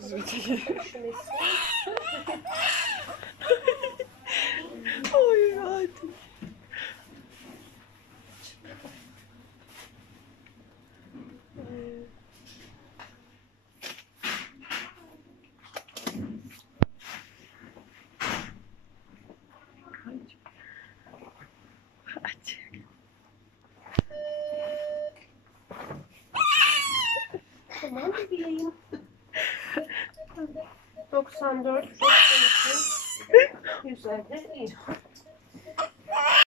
Üşümesin. Ay hadi. Tamam bebeğim. 94, 150, 150 iyi.